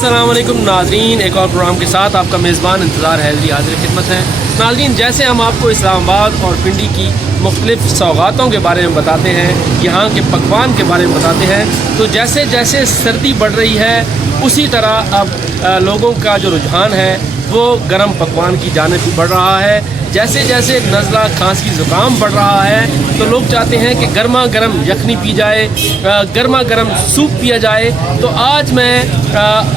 अस्सलाम वालेकुम नाज़रीन, एक और प्रोग्राम के साथ आपका मेज़बान इंतज़ार हैदरी हाज़िर खिदमत है। नाज़रीन, जैसे हम आपको इस्लामाबाद और पिंडी की मुख्तलिफ़ सौगातों के बारे में बताते हैं, यहाँ के पकवान के बारे में बताते हैं, तो जैसे जैसे सर्दी बढ़ रही है उसी तरह अब लोगों का जो रुझान है वो गर्म पकवान की जानिब बढ़ रहा है। जैसे जैसे नज़ला, खांसी, ज़ुकाम बढ़ रहा है तो लोग चाहते हैं कि गर्मा गर्म यखनी पी जाए, गर्मा गर्म सूप पिया जाए। तो आज मैं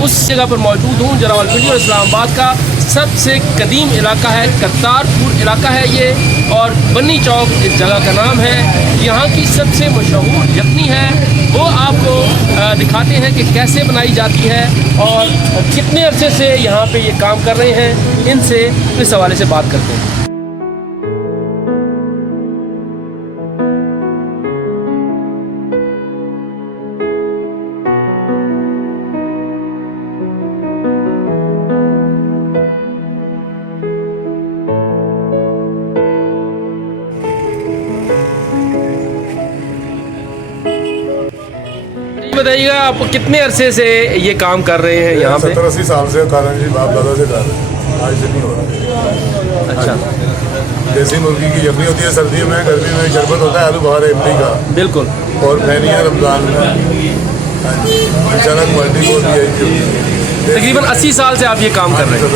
उस जगह पर मौजूद हूँ जो रावलपिंडी और इस्लामाबाद का सबसे कदीम इलाका है, करतारपुर इलाका है ये, और बन्नी चौक इस जगह का नाम है। यहाँ की सबसे मशहूर यखनी है, वो आपको दिखाते हैं कि कैसे बनाई जाती है और कितने अरसे से यहाँ पे ये काम कर रहे हैं। इनसे इस हवाले से बात करते हैं। बताइएगा, आप कितने अरसे से ये काम कर रहे हैं यहाँ पे? 70-80 साल से कारण जी, बाप दादा से कर रहे हैं, आज से नहीं हो रहा। अच्छा, देसी मुर्गी की यखनी होती है सर्दी में, गर्मी में शरबत होता है आलू बुखारा इमली का, बिल्कुल, और फैनी है रमज़ान में। अचानक क्वालिटी बहुत ही तकरीबन 80 साल से आप ये काम कर रहे हैं।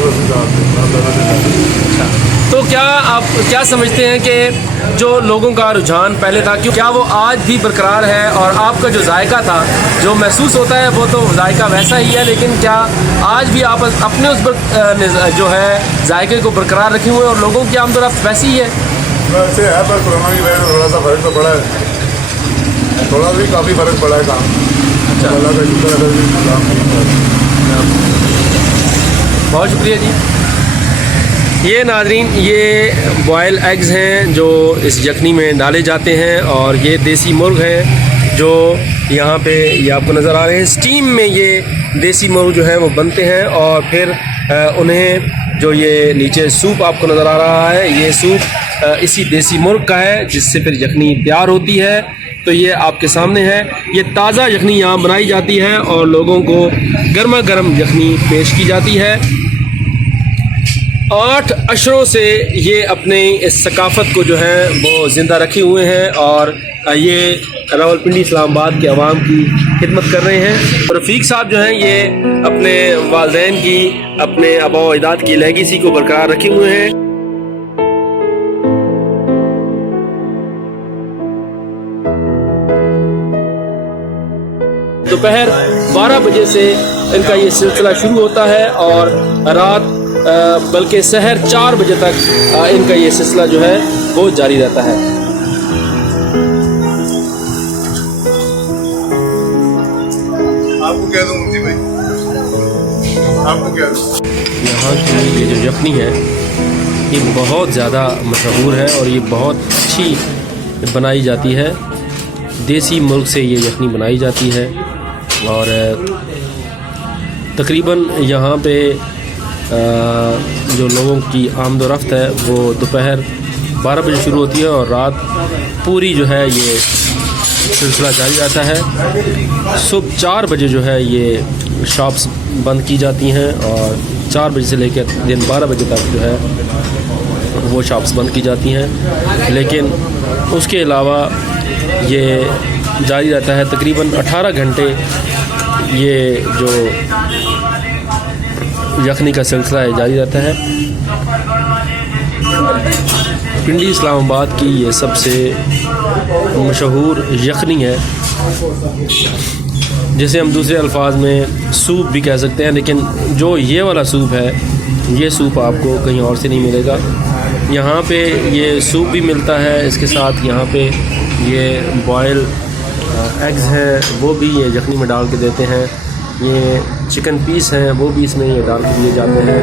तो क्या आप क्या समझते हैं कि जो लोगों का रुझान पहले था, क्या वो आज भी बरकरार है? और आपका जो जायका था, जो महसूस होता है, वो तो जायका वैसा ही है, लेकिन क्या आज भी आप अपने उस जो है जायके को बरकरार रखे हुए हैं और लोगों की आमदरफ्त वैसी ही है? वैसे है, पर कोरोना की वजह से थोड़ा सा फ़र्क तो पड़ा है, थोड़ा भी काफ़ी फ़र्क पड़ा है काम। अच्छा, अल्लाह का शुक्र है। बहुत शुक्रिया जी। ये नाज़रीन, ये बॉयल एग्स हैं जो इस यखनी में डाले जाते हैं, और ये देसी मुर्ग हैं जो यहाँ पे ये आपको नज़र आ रहे हैं। स्टीम में ये देसी मुर्ग जो हैं वो बनते हैं, और फिर उन्हें जो ये नीचे सूप आपको नज़र आ रहा है, ये सूप इसी देसी मुर्ग का है, जिससे फिर यखनी तैयार होती है। तो ये आपके सामने है, ये ताज़ा यखनी यहाँ बनाई जाती है और लोगों को गर्मा गर्म यखनी पेश की जाती है। 8 अशरों से ये अपने इस सकाफ़त को जो है वो ज़िंदा रखे हुए हैं, और ये रावलपिंडी इस्लामाबाद के अवाम की खिदमत कर रहे हैं। रफ़ीक साहब जो हैं ये अपने वालिदैन की, अपने आबा व अजदाद की लेगेसी को बरकरार रखे हुए हैं। दोपहर 12 बजे से इनका ये सिलसिला शुरू होता है और रात बल्कि सहर 4 बजे तक इनका ये सिलसिला जो है वो जारी रहता है। आपको क्या दूं मुझे भाई, आपको क्या दूं? यहाँ की ये जो यखनी है ये बहुत ज़्यादा मशहूर है और ये बहुत अच्छी बनाई जाती है। देसी मुर्ग से ये यखनी बनाई जाती है, और तकरीबन यहाँ पे जो लोगों की आमदोरफ्त है वो दोपहर 12 बजे शुरू होती है और रात पूरी जो है ये सिलसिला जारी रहता है। सुबह 4 बजे जो है ये शॉप्स बंद की जाती हैं, और 4 बजे से लेकर दिन 12 बजे तक जो है वो शॉप्स बंद की जाती हैं। लेकिन उसके अलावा ये जारी रहता है तकरीबन 18 घंटे। ये जो यखनी का सिलसिला है जारी रहता है। पिंडी इस्लामाबाद की ये सबसे मशहूर यखनी है, जिसे हम दूसरे अल्फाज में सूप भी कह सकते हैं, लेकिन जो ये वाला सूप है, ये सूप आपको कहीं और से नहीं मिलेगा। यहाँ पे ये सूप भी मिलता है, इसके साथ यहाँ पे ये बॉयल एग्स हैं वो भी ये यखनी में डाल के देते हैं। ये चिकन पीस हैं वो भी इसमें ये डाल के दिए जाते हैं।